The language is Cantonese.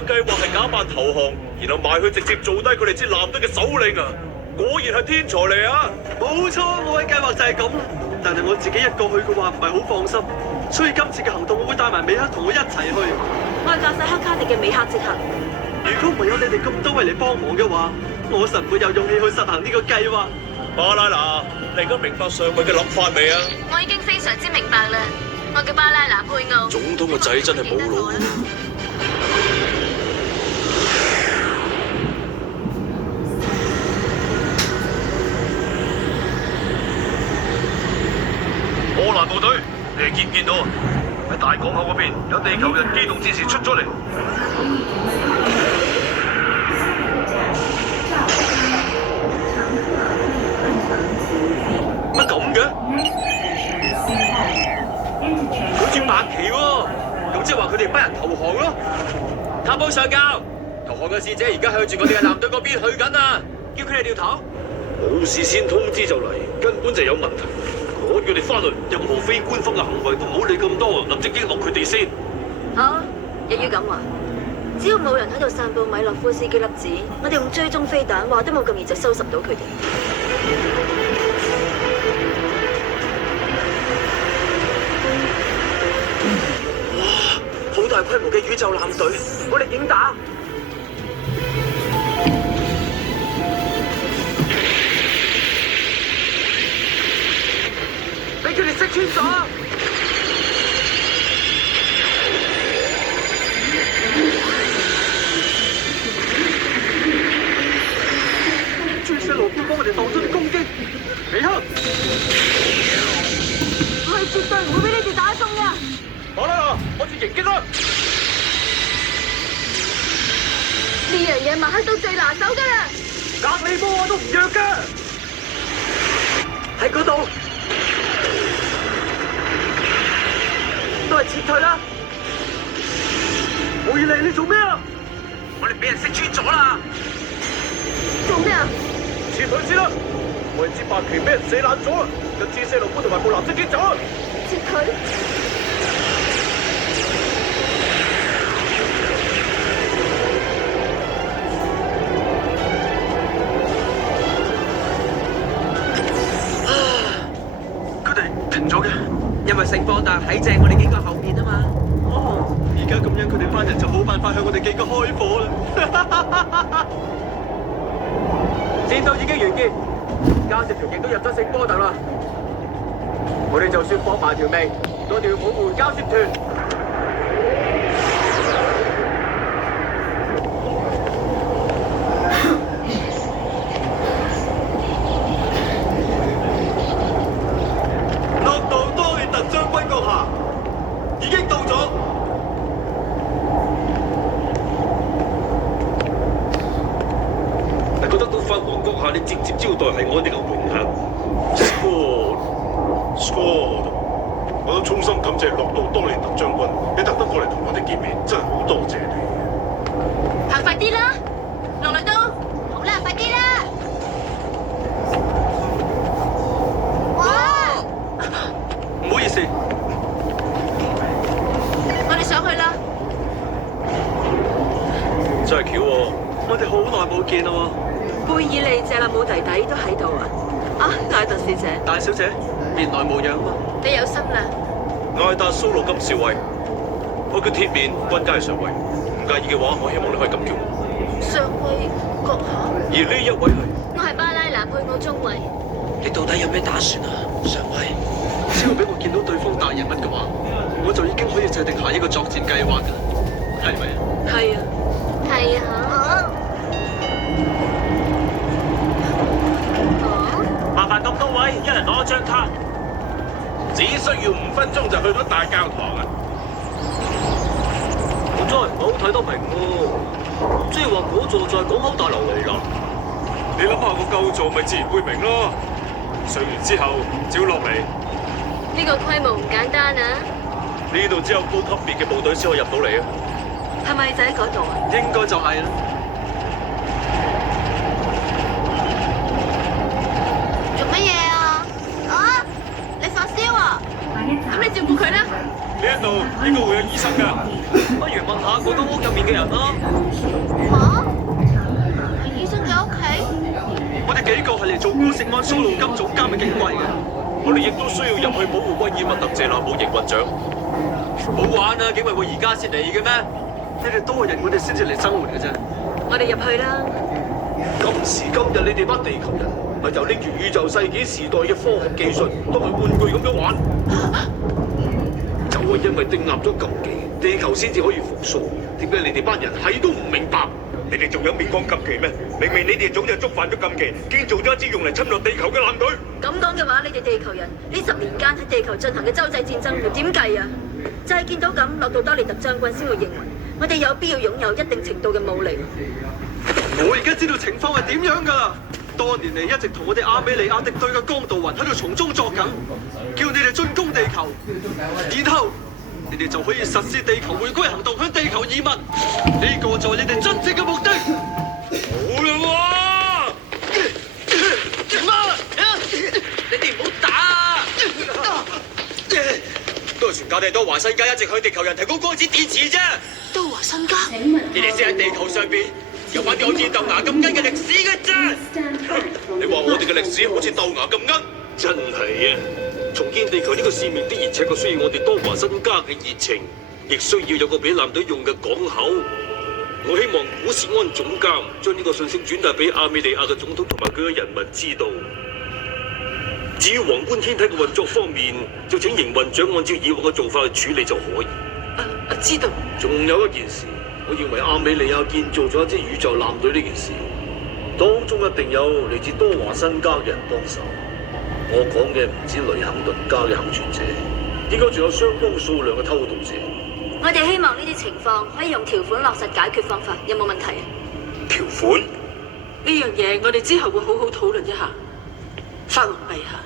個計劃係假扮投降，然後埋去直接做低佢哋支藍隊嘅首領啊！果然係天才嚟啊！冇錯，我嘅計劃就係咁。但係我自己一個去嘅話唔係好放心，所以今次嘅行動我會帶埋美克同我一齊去。我係駕駛黑卡迪嘅美克即行。如果唔係有你哋咁多位嚟幫忙嘅話，我實會有勇氣去實行呢個計劃。巴拉拿，你而家明白上尉嘅諗法未啊？我已經非常之明白啦。我叫巴拉拿佩奧。總統個仔真係冇腦。波蘭部隊，你哋見唔見到？喺大港口嗰邊有地球人機動戰士出咗嚟。乜咁嘅？好似白旗喎，咁即係話佢哋班人投降咯。塔布上校，投降嘅使者而家向住我哋嘅藍隊嗰邊去緊啊！叫佢哋掉頭。冇事先通知就嚟，根本就有問題。趕佢哋翻去，任何非官方嘅行為都唔好理咁多，立即擊落佢哋先。好，一於咁話，只要冇人喺度散佈米洛夫斯基粒子，我哋用追蹤飛彈，話都冇咁易就收拾到佢哋。哇！好大規模嘅宇宙艦隊，我哋點打？俾佢哋識穿咗！注射羅賓幫我哋擋咗啲攻擊。美克，我係絕對唔會俾你哋打中嘅。巴拉拿，開始迎擊啦！呢樣嘢馬克都最拿手噶啦。格里波我都唔弱噶，喺嗰度。都係撤退啦！梅莉，你做咩啊？我哋俾人識穿咗啦！做咩啊？撤退先啦！我哋支白旗俾人射爛咗啦，跟住射路官同埋部藍色機走啊！撤退？佢哋停咗嘅，因為聖波達喺正我哋幾個後面啊嘛。哦，而家咁樣佢哋班人就冇辦法向我哋幾個開火啦。戰鬥已經完結，交涉團亦都入咗聖波特啦。我哋就算搏埋條命，都一定要保護交涉團。諾道多列特將軍閣下已經到咗。能夠得到法王閣下你直接招待係我哋嘅榮幸。Scott，我都衷心感謝諾道多列特將軍，你特登過嚟同我哋見面，真係好多謝你。行快啲啦，龍女都好啦，快啲啦！哇！唔好意思，我哋上去啦。真係巧喎！我哋好耐冇見啦喎。貝爾利、謝勒姆弟弟都喺度啊！啊，艾特小姐，大小姐，面來無恙嘛？你有心啦。艾達蘇魯金少尉，我叫鐵面軍階上尉，唔介意嘅話，我希望你可以咁叫我。上尉閣下，而呢一位係我係巴拉拿佩奧中尉。你到底有咩打算啊，上尉？只要俾我見到對方大人物嘅話，我就已經可以制定下一個作戰計劃㗎，係咪啊？係啊，係啊。麻煩咁多位，一人攞一張卡，只需要5分鐘就去到大教堂啊！我真係唔好睇得明喎，即係話嗰座就係港口大樓嚟啦。你諗下個構造，咪自然會明咯。上完之後，照落嚟。呢個規模唔簡單啊！呢度只有高級別嘅部隊先可以入到嚟啊！係咪就喺嗰度啊？應該就係啦。做乜嘢啊？啊！你發燒啊？咁你照顧佢啦。呢一度應該會有醫生㗎，不如問下嗰間屋入面嘅人啦。嚇？係醫生嘅屋企？我哋幾個係嚟做古食安蘇路金總監嘅警衛嘅，我哋亦都需要入去保護威爾麥特謝納姆營運長。唔好玩啊！警衛會而家先嚟嘅咩？你哋多人，我哋先至嚟生活嘅啫。我哋入去啦。今時今日你哋班地球人咪就拎住宇宙世紀時代嘅科學技術當係玩具咁樣玩，就係因為定立咗禁忌，地球先至可以復甦。點解你哋班人係都唔明白？你哋仲有面講禁忌咩？明明你哋早就觸犯咗禁忌，竟然做咗一支用嚟侵略地球嘅艦隊。咁講嘅話，你哋地球人呢10年間喺地球進行嘅洲際戰爭要點計啊？就係見到咁，洛杜多利特將軍先會認為我哋有必要擁有一定程度嘅武力。我而家知道情況係點樣㗎啦！多年嚟一直同我哋亞美尼亞敵對嘅江道雲喺度從中作梗，叫你哋進攻地球，然後你哋就可以實施地球回歸行動，向地球移民。呢個就係你哋真正嘅目的。好啦喎！你哋唔好打啊！都係全靠地多華世界一直向地球人提供光子電池啫。都華新家，你哋先喺地球上邊有把好似豆芽咁奀嘅歷史嘅啫。你話我哋嘅歷史好似豆芽咁奀，真係啊！重建地球呢個使命的而且確需要我哋多華新家嘅熱情，亦需要有個俾艦隊用嘅港口。我希望古士安總監將呢個信息轉達俾亞美利亞嘅總統同埋佢嘅人民知道。至於皇冠天體嘅運作方面，就請營運長按照以往嘅做法去處理就可以。知道。仲有一件事，我認為亞美利亞建造咗一支宇宙艦隊呢件事，當中一定有嚟自多華新家嘅人幫手。我講嘅唔止雷肯頓家嘅幸存者，應該仲有相當數量嘅偷渡者。我哋希望呢啲情況可以用條款落實解決方法，有冇問題啊？條款？呢樣嘢我哋之後會好好討論一下。法皇陛下。